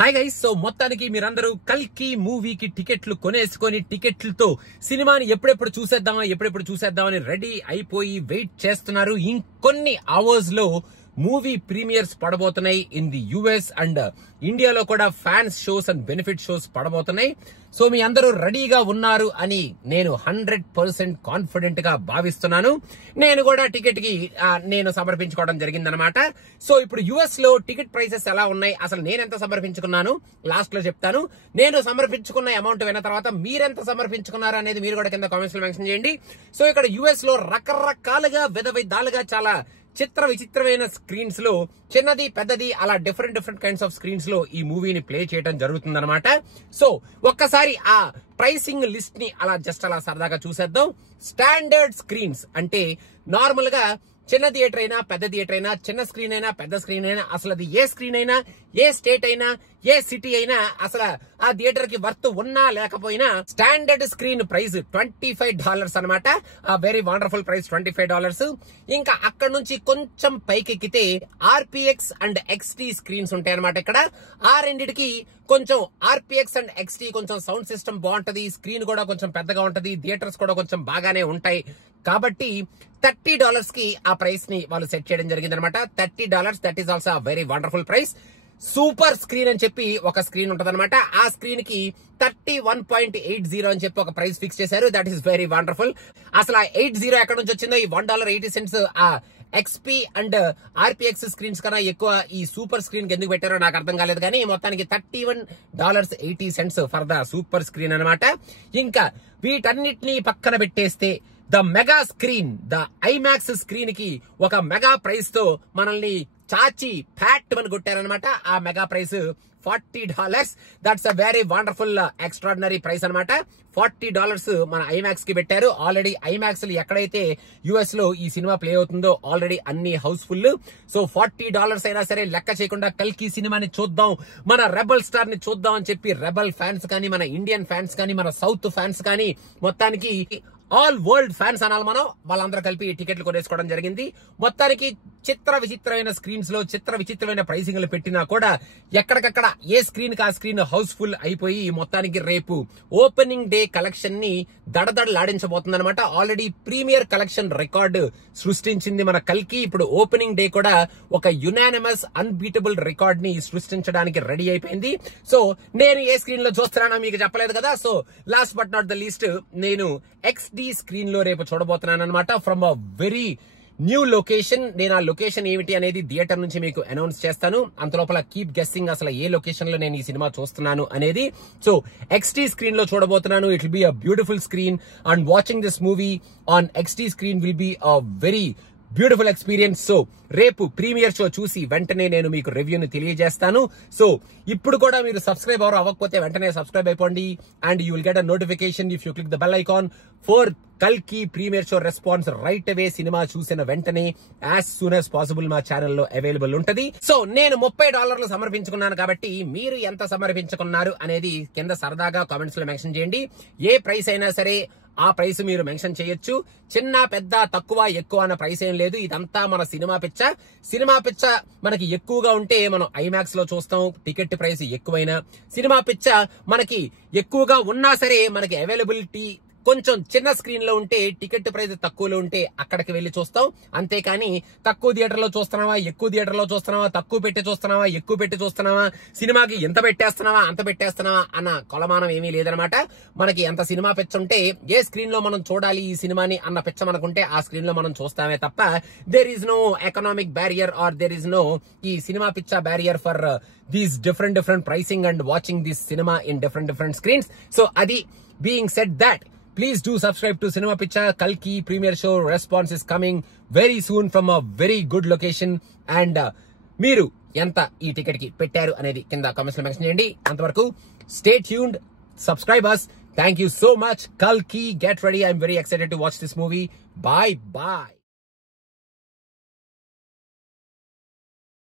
Hi guys, so మొత్తానికి మీరందరూ కల్కి మూవీకి టికెట్లు కొనేసుకొని టికెట్లతో సినిమాని ఎప్పుడెప్పుడు చూసేద్దామని రెడీ అయిపోయి వెయిట్ చేస్తున్నారు. ఇంకొన్ని అవర్స్ లో మూవీ ప్రీమియర్స్ పడబోతున్నాయి ఇన్ ది యుఎస్ అండ్ ఇండియాలో కూడా fans shows and benefit shows పడబోతున్నాయి. సో మీ అందరూ రెడీగా ఉన్నారు అని నేను 100% కాన్ఫిడెంట్ గా భావిస్తున్నాను. నేను కూడా టికెట్ కి నేను సమర్పించుకోవడం జరిగిందనమాట. సో ఇప్పుడు యుఎస్ లో టికెట్ ప్రైసెస్ ఎలా ఉన్నాయి, అసలు నేనెంత సమర్పించుకున్నాను లాస్ట్ లో చెప్తాను. నేను సమర్పించుకున్న అమౌంట్ విన్న తర్వాత మీరెంత సమర్పించుకున్నారు అనేది మీరు కూడా కింద కామెంట్స్ లో మెన్షన్ చేయండి. సో ఇక్కడ యుఎస్ లో రకరకాలుగా విధాలుగా చాలా చిత్ర విచిత్రమైన స్క్రీన్స్ లో చిన్నది పెద్దది అలా డిఫరెంట్ కైండ్స్ ఆఫ్ స్క్రీన్స్ లో ఈ మూవీని ప్లే చేయడం జరుగుతుందన్నమాట. సో ఒక్కసారి ఆ ప్రైసింగ్ లిస్ట్ ని అలా సరదాగా చూసేద్దాం. స్టాండర్డ్ స్క్రీన్స్ అంటే నార్మల్ గా చిన్న థియేటర్ అయినా పెద్ద థియేటర్ అయినా, చిన్న స్క్రీన్ అయినా పెద్ద స్క్రీన్ అయినా, అసలు అది ఏ స్క్రీన్ అయినా, ఏ స్టేట్ అయినా, ఏ సిటీ అయినా, అసలు ఆ థియేటర్ కి వర్త్ ఉన్నా లేకపోయినా స్టాండర్డ్ స్క్రీన్ ప్రైస్ $25 అనమాట. ఆ వెరీ వండర్ఫుల్ ప్రైస్ $25. ఇంకా అక్కడ నుంచి కొంచెం పైకెక్కితే ఆర్పిఎక్స్ అండ్ ఎక్స్టీ స్క్రీన్స్ ఉంటాయి అనమాట. ఇక్కడ ఆ రెండిటికి కొంచెం ఆర్పిఎక్స్ అండ్ ఎక్స్టీ కొంచెం సౌండ్ సిస్టమ్ బాగుంటది, స్క్రీన్ కూడా కొంచెం పెద్దగా ఉంటది, థియేటర్స్ కూడా కొంచెం బాగానే ఉంటాయి. కాబట్టి $30 కి ఆ ప్రైస్ ని వాళ్ళు సెట్ చేయడం జరిగింది అనమాట. $30, that is also very wonderful price. Super screen అని చెప్పి ఒక స్క్రీన్ ఉంటది అనమాట. ఆ స్క్రీన్ కి 31.80 అని చెప్పి ఒక ప్రైస్ ఫిక్స్ చేశారు. That is very wonderful. అసలు ఆ 80 ఎక్కడ నుంచి వచ్చిందో, ఈ $1.80 ఆ ఎక్స్పీ అండ్ ఆర్పిఎక్స్ స్క్రీన్స్ కన్నా ఎక్కువ ఈ సూపర్ స్క్రీన్ కి ఎందుకు పెట్టారో నాకు అర్థం కాలేదు. కానీ మొత్తానికి $31.80 ఫర్ ద సూపర్ స్క్రీన్ అనమాట. ఇంకా వీటన్నిటినీ పక్కన పెట్టేస్తే the mega screen, the IMAX screen కి ఒక మెగా ప్రైస్ తో మనల్ని చాచి ఫ్యాట్ అని కొట్టారనమాట. ఆ mega price $40. That's a very wonderful extraordinary price అనమాట. $40 మన ఐమాక్స్ కి పెట్టారు. ఆల్రెడీ ఐమాక్స్ ఎక్కడైతే యుఎస్ లో ఈ సినిమా ప్లే అవుతుందో ఆల్రెడీ అన్ని హౌస్ఫుల్. సో $40 అయినా సరే లెక్క చేయకుండా కల్కి సినిమాని చూద్దాం, మన రెబల్ స్టార్ ని చూద్దాం అని చెప్పి రెబల్ ఫ్యాన్స్ కానీ, మన ఇండియన్ ఫ్యాన్స్ కానీ, మన సౌత్ ఫ్యాన్స్ కానీ, మొత్తానికి ఆల్ వరల్డ్ ఫ్యాన్స్ అనాలి మనం, వాళ్ళందరూ కలిపి టికెట్లు కొనేసుకోవడం జరిగింది. మొత్తానికి చిత్ర విచిత్రమైన స్క్రీన్స్ లో చిత్ర విచిత్రమైన ప్రైసింగ్లు పెట్టినా కూడా ఎక్కడికక్కడ ఏ స్క్రీన్ కి ఆ స్క్రీన్ హౌస్ఫుల్ అయిపోయి మొత్తానికి రేపు ఓపెనింగ్ డే కలెక్షన్ ని దడదడలాడించబోతుంది అనమాట. ఆల్రెడీ ప్రీమియర్ కలెక్షన్ రికార్డు సృష్టించింది మన కల్కి. ఇప్పుడు ఓపెనింగ్ డే కూడా ఒక యునానిమస్ అన్బీటబుల్ రికార్డ్ ని సృష్టించడానికి రెడీ అయిపోయింది. సో నేను ఏ స్క్రీన్ లో చూస్తున్నానో మీకు చెప్పలేదు కదా. So last but not the least, నేను XD స్క్రీన్ లో రేపు చూడబోతున్నాను అనమాట. From a very new location. నేను ఆ లొకేషన్ ఏమిటి అనేది థియేటర్ నుంచి మీకు అనౌన్స్ చేస్తాను. అంతలోపల కీప్ గెస్సింగ్ అసలు ఏ లొకేషన్ లో నేను ఈ సినిమా చూస్తున్నాను అనేది. సో XD స్క్రీన్ లో చూడబోతున్నాను. It will be a beautiful screen and watching this movie on XD screen will be a very beautiful experience. So రేపు ప్రీమియర్ షో చూసి వెంటనే నేను మీకు రివ్యూని తెలియజేస్తాను. సో ఇప్పుడు కూడా మీరు సబ్స్క్రైబ్ అవ్వకపోతే వెంటనే సబ్స్క్రైబ్ అయిపోండి and you will get a notification if you click the bell icon for కల్కి premiere show response right away. Cinema చూసిన వెంటనే యాజ్ సూన్ యాజ్ పాసిబుల్ మా ఛానల్లో అవైలబుల్ ఉంటది. సో నేను $30 సమర్పించుకున్నాను కాబట్టి మీరు ఎంత సమర్పించుకున్నారు అనేది కింద సరదాగా కామెంట్స్ లో మెన్షన్ చేయండి. ఏ ప్రైస్ అయినా సరే ఆ ప్రైస్ మీరు మెన్షన్ చేయొచ్చు. చిన్న పెద్ద తక్కువ ఎక్కువ అన్న ప్రైస్ ఏం లేదు. ఇదంతా మన సినిమా పిచ్చ మనకి ఎక్కువగా ఉంటే మనం ఐమాక్స్ లో చూస్తాం, టికెట్ ప్రైస్ ఎక్కువైనా. సినిమా పిచ్చ మనకి ఎక్కువగా ఉన్నా సరే మనకి అవైలబిలిటీ కొంచెం చిన్న స్క్రీన్ లో ఉంటే, టికెట్ ప్రైస్ తక్కువలో ఉంటే అక్కడికి వెళ్లి చూస్తాం. అంతేకాని తక్కువ థియేటర్ లో చూస్తున్నావా, ఎక్కువ థియేటర్ లో చూస్తున్నావా, తక్కువ పెట్టి చూస్తున్నావా, ఎక్కువ పెట్టి చూస్తున్నావా, సినిమాకి ఎంత పెట్టేస్తున్నావా అంత పెట్టేస్తున్నావా అన్న కొలమానం ఏమీ లేదనమాట. మనకి ఎంత సినిమా పిచ్చ ఉంటే, ఏ స్క్రీన్ లో మనం చూడాలి ఈ సినిమాని అన్న పిచ్చ మనకుంటే ఆ స్క్రీన్ లో మనం చూస్తామే తప్ప there is no economic barrier or there is no ఈ సినిమా పిచ్చ barrier for these different pricing and watching this cinema in different screens. So adi being said that, please do subscribe to Cinema Picha. Kalki premiere show response is coming very soon from a very good location. And మీరు ఎంత ఈ ticket కి పెట్టారు అనేది కింద comments లో mention చేయండి. అంతవరకు stay tuned, subscribe us. Thank you so much. Kalki, get ready. I'm very excited to watch this movie. Bye.